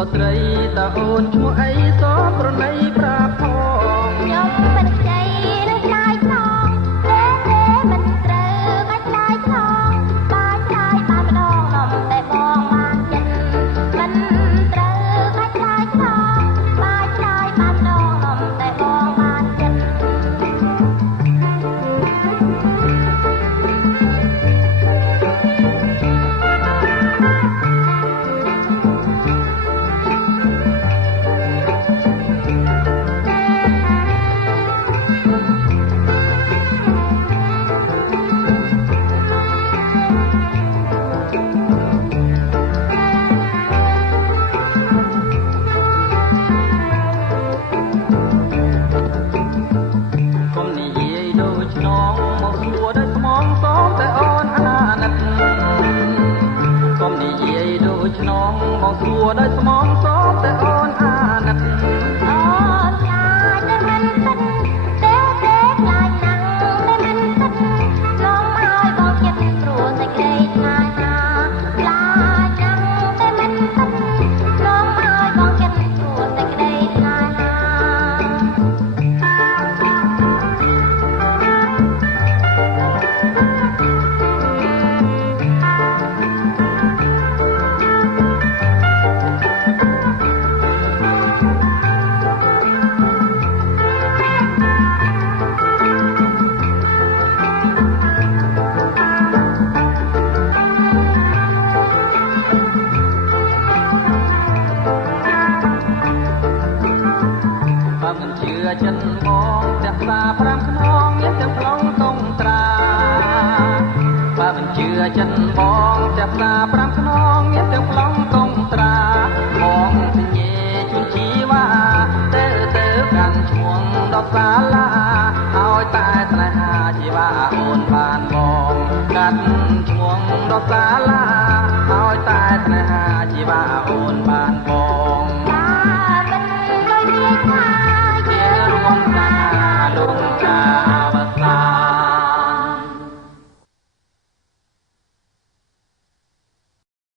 ួស្រីតើអូនឈ្មោះអីសប្រណីប្រាប់ផងខ្ញុំមិនខ្ចីនឹងឆ្លើយឆ្លងទេមិនត្រូវបាច់ឆ្លើយឆ្លងបាច់ឆ្លើយបានម្ដងនំតែបងបានចិត្តមិនត្រូវបាច់ឆ្លើយឆ្លងបាច់ឆ្លើយបានម្ដងនំតែបងបានចិត្តបងសួរដោយស្មងសោកតែអូនអាណិតអូនខ្លាចតែមិនគិតទេខ្លាចណាស់តែមិនគិតលងមកឲ្យបងចិត្តព្រោះតែក្តីឆ្ងាយណាខ្លាចណាស់តែមិនគិតលងមកឲ្យបងចិត្តព្រោះតែក្តីឆ្ងាយណាចិនបងទាំងសា5ខ្នងមានទាំងប្លង់តុងត្រាបើមិនជឿចិនបងទាំងសា5ខ្នងមានទាំងប្លង់តុងត្រាបងសញ្ញេជូនជីវ៉ាទៅកាន់ឈ្មោះដល់សាលាឲ្យតែស្នេហាជីវ៉ាអូនបានបងកាត់ឈ្មោះដល់សាលា